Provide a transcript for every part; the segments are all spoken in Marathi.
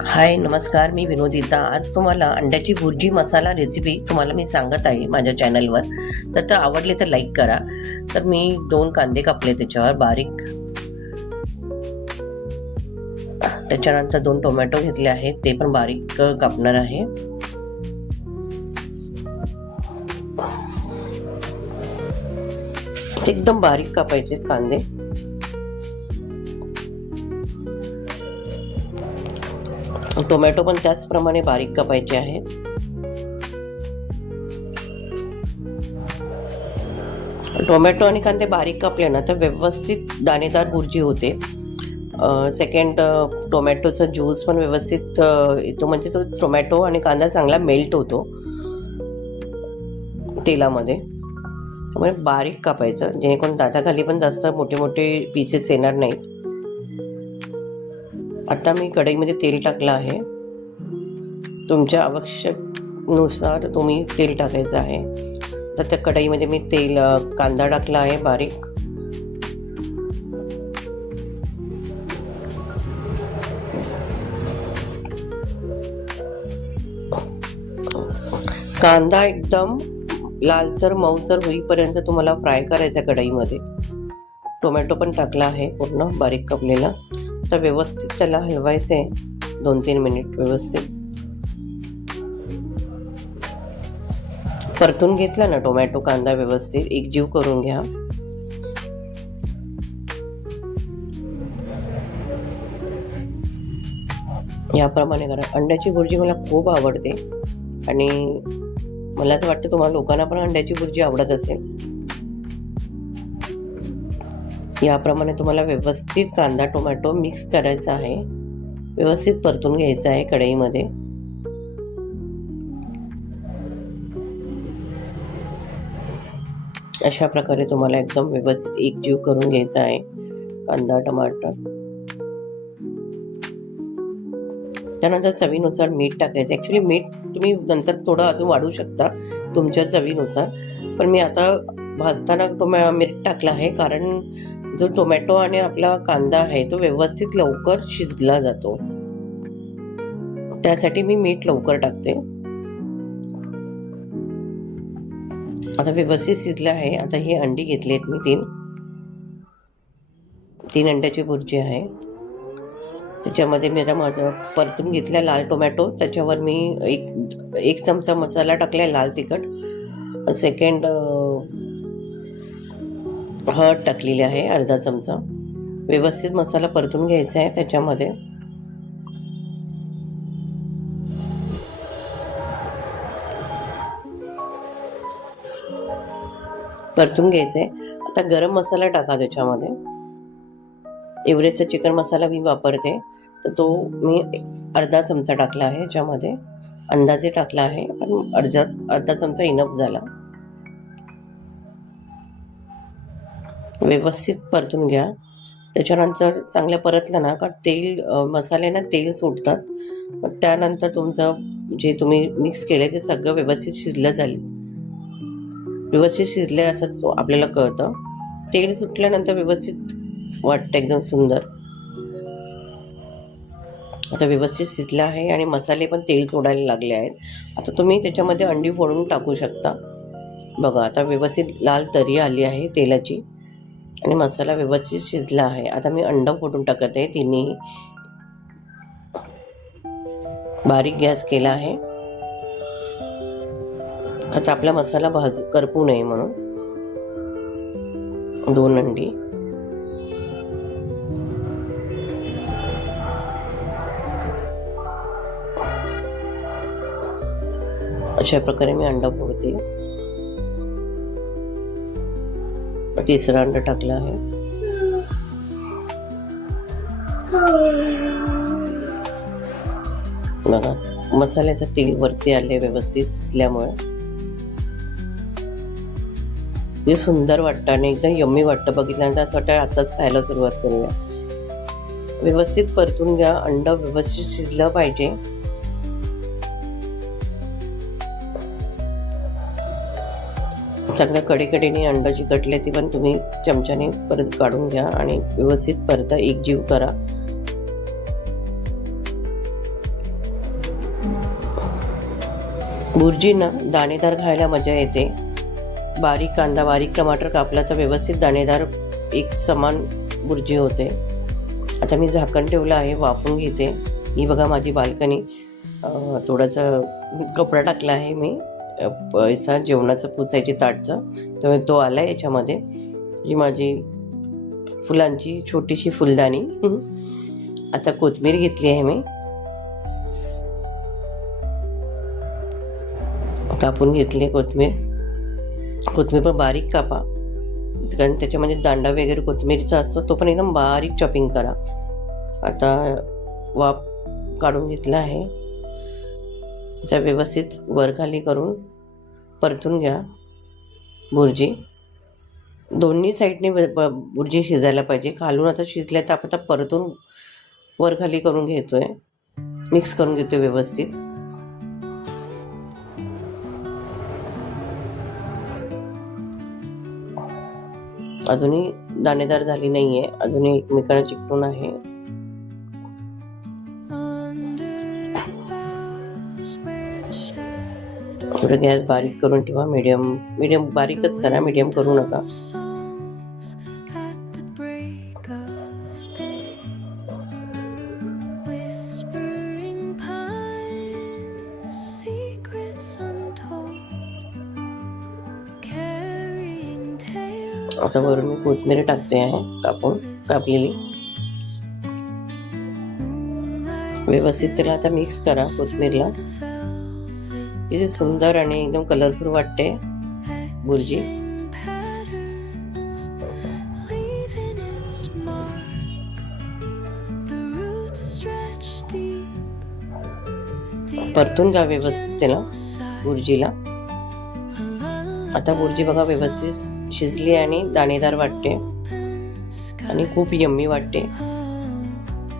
हाय नमस्कार, मी विनोदिता. आज तुम्हाला अंड्याची भुर्जी मसाला रेसिपी तुम्हाला मी सांगत आहे माझ्या चॅनलवर. तर आवडली तर लाईक करा. तर मी 2 कांदे कापले त्याच्यावर बारीक. त्याच्यानंतर 2 टोमॅटो घेतले आहेत, ते पण बारीक कापणार आहे. एकदम बारीक कापायचे कांदे. टोमॅटो पण त्याचप्रमाणे बारीक कापायचे आहेत. टोमॅटो आणि कांदे बारीक कापले ना तर व्यवस्थित दाणेदार भुर्जी होते. सेकंड, टोमॅटोचा ज्यूस पण व्यवस्थित येतो, म्हणजे तो टोमॅटो आणि कांदा चांगला मेल्ट होतो तेलामध्ये. त्यामुळे बारीक कापायचं, जेणेकरून दाताखाली पण जास्त मोठे मोठे पीसेस येणार नाहीत. आता मी कढईमध्ये तेल टाकलं आहे. तुमच्या आवश्यकनुसार तुम्ही तेल टाकायचं आहे. तर त्या कढईमध्ये मी कांदा टाकला आहे बारीक. कांदा एकदम लालसर मऊसर होईपर्यंत तुम्हाला फ्राय करायचा कढईमध्ये. टोमॅटो पण टाकला आहे पूर्ण बारीक कापलेला. तर व्यवस्थित त्याला हलवायचं आहे 2-3 मिनिट. व्यवस्थित परतून घेतला ना टोमॅटो कांदा, व्यवस्थित एकजीव करून घ्या. याप्रमाणे करा. अंड्याची भुर्जी मला खूप आवडते आणि मला असं वाटतं तुम्हाला लोकांना पण अंड्याची भुर्जी आवडत असेल. याप्रमाणे तुम्हाला व्यवस्थित कांदा टोमॅटो मिक्स करायचा आहे, व्यवस्थित परतून घ्यायचा आहे कढईमध्ये. अशा प्रकारे तुम्हाला एकदम व्यवस्थित एकजीव करून घ्यायचा आहे कांदा टमाटर. त्यानंतर चवीनुसार मीठ टाकायचं. ॲक्च्युली मीठ तुम्ही नंतर थोडं अजून वाढवू शकता तुमच्या चवीनुसार, पण मी आता भाजताना मीठ टाकलं आहे, कारण जो टोमॅटो आणि आपला कांदा आहे तो व्यवस्थित लवकर शिजला जातो, त्यासाठी मी मीठ लवकर टाकते. आता व्यवस्थित शिजलं आहे. आता ही अंडी घेतली आहेत मी 3 अंड्याची भुर्जी आहे. त्याच्यामध्ये मी आता माझं परतून घेतल्या लाल टोमॅटो, त्याच्यावर मी एक चमचा मसाला टाकला लाल तिखट. सेकंड, हळद टाकलेली आहे अर्धा चमचा. व्यवस्थित मसाला परतून घ्यायचा आहे त्याच्यामध्ये. परतून घ्यायचे. आता गरम मसाला टाका त्याच्यामध्ये. एव्हरेस्टचा चिकन मसाला मी वापरते, तर तो मी अर्धा चमचा टाकला आहे याच्यामध्ये. अंदाजे टाकला आहे, पण अर्धा चमचा इनफ झाला. व्यवस्थित परतून घ्या. त्याच्यानंतर चांगलं परतलं ना का मसाल्याना तेल सुटतात. मग त्यानंतर तुमचं जे तुम्ही मिक्स केलं ते सगळं व्यवस्थित शिजलं जाईल. व्यवस्थित शिजले असं आपल्याला कळतं. तेल सुटल्यानंतर व्यवस्थित वाटतं, एकदम सुंदर. आता व्यवस्थित शिजलं आहे आणि मसाले पण तेल सोडायला लागले आहेत. आता तुम्ही त्याच्यामध्ये अंडी फोडून टाकू शकता. बघा, आता व्यवस्थित लाल तरी आली आहे तेलाची आणि मसाला व्यवस्थित शिजला आहे. आता मी अंडा फोडून टाकत आहे तिन्ही. बारीक गॅस केला आहे. आता आपला मसाला करपू नये म्हणून 2 अंडी. अशा प्रकारे मी अंडा फोडते. तिसरा अंडा टाकला आहे. बघा, मसाल्याचं तेल वरती आले व्यवस्थित शिजल्यामुळे. हे सुंदर वाटतं आणि एकदम यम्मी वाटतं. बघितल्यानंतर असं वाटतं आताच खायला सुरुवात करूया. व्यवस्थित परतून घ्या. अंड व्यवस्थित शिजलं पाहिजे. चांगल्या कडेकडेने अंडा चिकटले ती पण तुम्ही चमच्याने परत काढून घ्या आणि व्यवस्थित परत एकजीव करा. बुर्जी ना दाणेदार खायला मजा येते. बारीक कांदा, बारीक टमाटर कापला तर व्यवस्थित दाणेदार एक समान बुर्जी होते. आता मी झाकण ठेवलं आहे, वाफून घेते. ही बघा माझी बाल्कनी. थोडासा कपडा टाकला आहे मी याचा जेवणाचं पुसायची ताटचा, तर तो आला आहे याच्यामध्ये. ही माझी फुलांची छोटीशी फुलदाणी. आता कोथिंबीर घेतली आहे मी, कापून घेतली आहे कोथिंबीर पण बारीक कापा, कारण त्याच्यामध्ये दांडा वगैरे कोथिंबीरचा असतो, तो पण एकदम बारीक चॉपिंग करा. आता वाफ काढून घेतला आहे. त्याचा व्यवस्थित वरखाली करून परतून घ्या बुर्जी. दोन्ही साईडने बुर्जी शिजायला पाहिजे. खालून आता शिजल्या तर आपण आता परतून वरखाली करून घेतोय, मिक्स करून घेतोय व्यवस्थित. अजूनही दाणेदार झाली नाहीये, अजूनही एकमेकांना चिकटून आहे. थोडं गॅस बारीक करून ठेवा. मीडियम बारीकच करा, मीडियम करू नका. आता वरून मी कोथिंबीर टाकते आहे कापलेली. व्यवस्थित त्याला आता मिक्स करा कोथिंबीरला. किती सुंदर आणि एकदम कलरफुल वाटते बुर्जी. परतून घ्या व्यवस्थित त्याला बुर्जीला. आता बुर्जी बघा व्यवस्थित शिजली आणि दाणेदार वाटते आणि खूप यम्मी वाटते.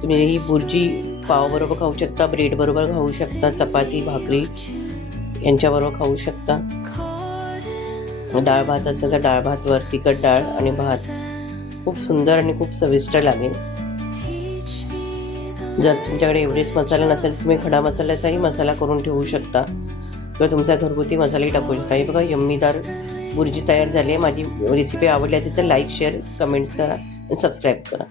तुम्ही ही बुर्जी पाव बरोबर खाऊ शकता, ब्रेड बरोबर खाऊ शकता, चपाती भाकरी यांच्याबरोबर खाऊ शकता. डाळ भात असेल तर डाळ भातवर तिखट डाळ आणि भात खूप सुंदर आणि खूप चविष्ट लागेल. जर तुमच्याकडे एव्हरेस्ट मसाला नसेल तुम्ही खडा मसाल्याचाही मसाला करून ठेवू शकता किंवा तुमचा घरगुती मसालाही टाकू शकता. हे बघा यम्मीदार बुर्जी तयार झाली आहे. माझी रेसिपी आवडली असेल तर लाईक, शेअर, कमेंट्स करा आणि सबस्क्राईब करा.